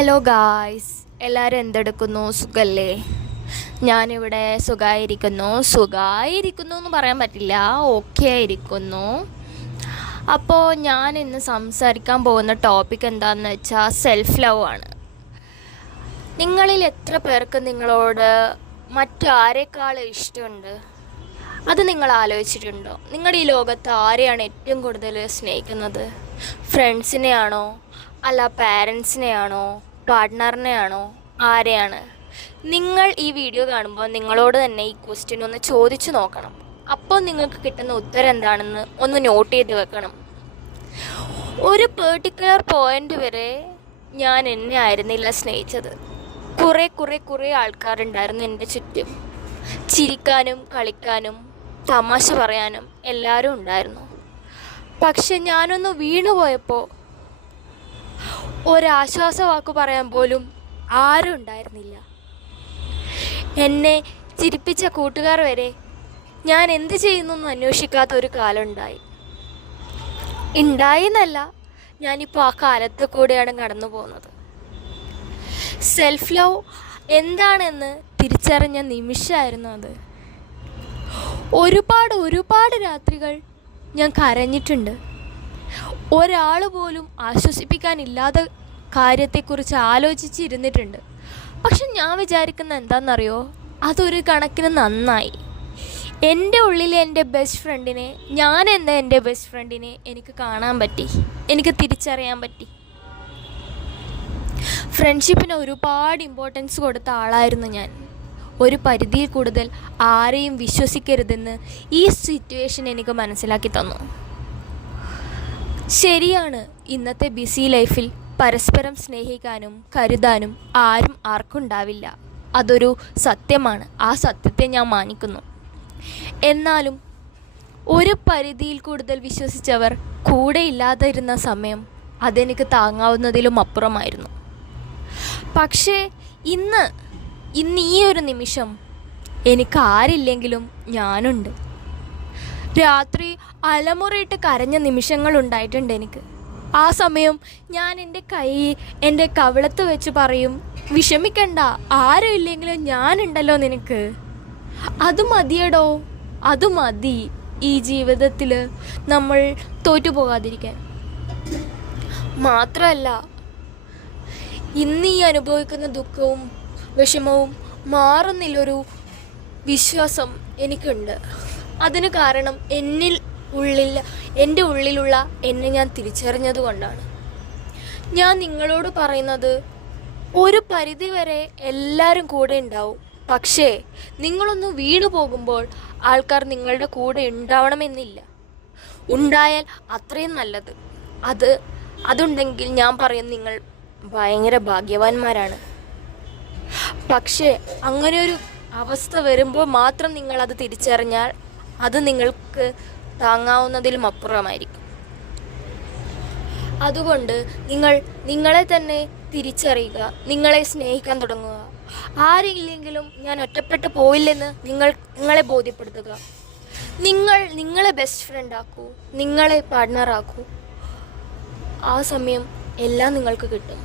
Hello guys, എല്ലാവരും എന്തെടുക്കുന്നു? സുഖല്ലേ? ഞാനിവിടെ സുഖമായിരിക്കുന്നു എന്ന് പറയാൻ പറ്റില്ല, ഓക്കെ ആയിരിക്കുന്നു. അപ്പോൾ ഞാൻ ഇന്ന് സംസാരിക്കാൻ പോകുന്ന ടോപ്പിക് എന്താണെന്ന് വെച്ചാൽ സെൽഫ് ലവ് ആണ്. നിങ്ങളിൽ എത്ര പേർക്ക് നിങ്ങളോട് മറ്റാരെക്കാളും ഇഷ്ടമുണ്ട്? അത് നിങ്ങൾ ആലോചിച്ചിട്ടുണ്ടോ? നിങ്ങളുടെ ഈ ലോകത്ത് ആരെയാണ് ഏറ്റവും കൂടുതൽ സ്നേഹിക്കുന്നത്? ഫ്രണ്ട്സിനെയാണോ, അല്ല പാരൻസിനെയാണോ, പാർട്ട്ണറിനെയാണോ, ആരെയാണ്? നിങ്ങൾ ഈ വീഡിയോ കാണുമ്പോൾ നിങ്ങളോട് തന്നെ ഈ ക്വസ്റ്റ്യൻ ഒന്ന് ചോദിച്ചു നോക്കണം. അപ്പോൾ നിങ്ങൾക്ക് കിട്ടുന്ന ഉത്തരം എന്താണെന്ന് ഒന്ന് നോട്ട് ചെയ്ത് വെക്കണം. ഒരു പെർട്ടിക്കുലർ പോയിന്റ് വരെ ഞാൻ എന്നെ ആയിരുന്നില്ല സ്നേഹിച്ചത്. കുറേ ആൾക്കാരുണ്ടായിരുന്നു എൻ്റെ ചുറ്റും. ചിരിക്കാനും കളിക്കാനും തമാശ പറയാനും എല്ലാവരും ഉണ്ടായിരുന്നു. പക്ഷെ ഞാനൊന്ന് വീണുപോയപ്പോൾ ഒരാശ്വാസ വാക്ക് പറയാൻ പോലും ആരും ഉണ്ടായിരുന്നില്ല. എന്നെ ചിരിപ്പിച്ച കൂട്ടുകാർ വരെ ഞാൻ എന്ത് ചെയ്യുന്നു എന്ന് അന്വേഷിക്കാത്ത ഒരു കാലം ഉണ്ടായിന്നല്ല, ഞാനിപ്പോൾ ആ കാലത്ത് കൂടെയാണ് കടന്നു പോകുന്നത്. സെൽഫ് ലവ് എന്താണെന്ന് തിരിച്ചറിഞ്ഞ നിമിഷമായിരുന്നു അത്. ഒരുപാട് രാത്രികൾ ഞാൻ കരഞ്ഞിട്ടുണ്ട്. ഒരാൾ പോലും ആശ്വസിപ്പിക്കാനില്ലാത്ത കാര്യത്തെക്കുറിച്ച് ആലോചിച്ചിരുന്നിട്ടുണ്ട്. പക്ഷെ ഞാൻ വിചാരിക്കുന്ന എന്താണെന്നറിയോ, അതൊരു കണക്കിന് നന്നായി. എൻ്റെ ഉള്ളിലെ എൻ്റെ ബെസ്റ്റ് ഫ്രണ്ടിനെ, എൻ്റെ ബെസ്റ്റ് ഫ്രണ്ടിനെ എനിക്ക് കാണാൻ പറ്റി, എനിക്ക് തിരിച്ചറിയാൻ പറ്റി. ഫ്രണ്ട്ഷിപ്പിന് ഒരുപാട് ഇമ്പോർട്ടൻസ് കൊടുത്ത ആളായിരുന്നു ഞാൻ. ഒരു പരിധിയിൽ കൂടുതൽ ആരെയും വിശ്വസിക്കരുതെന്ന് ഈ സിറ്റുവേഷൻ എനിക്ക് മനസ്സിലാക്കി തന്നു. ശരിയാണ്, ഇന്നത്തെ ബിസി ലൈഫിൽ പരസ്പരം സ്നേഹിക്കാനും കരുതാനും ആർക്കുണ്ടാവില്ല. അതൊരു സത്യമാണ്, ആ സത്യത്തെ ഞാൻ മാനിക്കുന്നു. എന്നാലും ഒരു പരിധിയിൽ കൂടുതൽ വിശ്വസിച്ചവർ കൂടെ ഇല്ലാതിരുന്ന സമയം അതെനിക്ക് താങ്ങാവുന്നതിലും അപ്പുറമായിരുന്നു. പക്ഷേ ഇന്ന് ഈ ഒരു നിമിഷം എനിക്ക് ആരില്ലെങ്കിലും ഞാനുണ്ട്. രാത്രി അലമുറയിട്ട് കരഞ്ഞ നിമിഷങ്ങളുണ്ടായിട്ടുണ്ട് എനിക്ക്. ആ സമയം ഞാൻ എൻ്റെ കവിളത്ത് വെച്ച് പറയും, വിഷമിക്കണ്ട, ആരും ഇല്ലെങ്കിലും ഞാനുണ്ടല്ലോ നിനക്ക്. അത് മതിയടോ, അത് മതി ഈ ജീവിതത്തിൽ നമ്മൾ തോറ്റുപോകാതിരിക്കാൻ. മാത്രമല്ല, ഇന്ന് ഈ അനുഭവിക്കുന്ന ദുഃഖവും വിഷമവും മാറുന്നില്ലൊരു വിശ്വാസം എനിക്കുണ്ട്. അതിന് കാരണം എൻ്റെ ഉള്ളിലുള്ള എന്നെ ഞാൻ തിരിച്ചറിഞ്ഞത് കൊണ്ടാണ്. ഞാൻ നിങ്ങളോട് പറയുന്നത്, ഒരു പരിധി വരെ എല്ലാവരും കൂടെ ഉണ്ടാവും. പക്ഷേ നിങ്ങളൊന്ന് വീണു പോകുമ്പോൾ ആൾക്കാർ നിങ്ങളുടെ കൂടെ ഉണ്ടാവണമെന്നില്ല. ഉണ്ടായാൽ അത്രയും നല്ലത്. അതുണ്ടെങ്കിൽ ഞാൻ പറയും, നിങ്ങൾ ഭയങ്കര ഭാഗ്യവാന്മാരാണ്. പക്ഷേ അങ്ങനെ ഒരു അവസ്ഥ വരുമ്പോൾ മാത്രം നിങ്ങളത് തിരിച്ചറിഞ്ഞാൽ അത് നിങ്ങൾക്ക് താങ്ങാവുന്നതിലും അപ്പുറമായിരിക്കും. അതുകൊണ്ട് നിങ്ങളെ തന്നെ തിരിച്ചറിയുക, നിങ്ങളെ സ്നേഹിക്കാൻ തുടങ്ങുക. ആരില്ലെങ്കിലും ഞാൻ ഒറ്റപ്പെട്ടു പോയില്ലെന്ന് നിങ്ങളെ ബോധ്യപ്പെടുത്തുക. നിങ്ങളെ ബെസ്റ്റ് ഫ്രണ്ട് ആക്കൂ, നിങ്ങളെ പാർട്ട്ണർ ആക്കൂ. ആ സമയം എല്ലാം നിങ്ങൾക്ക് കിട്ടും.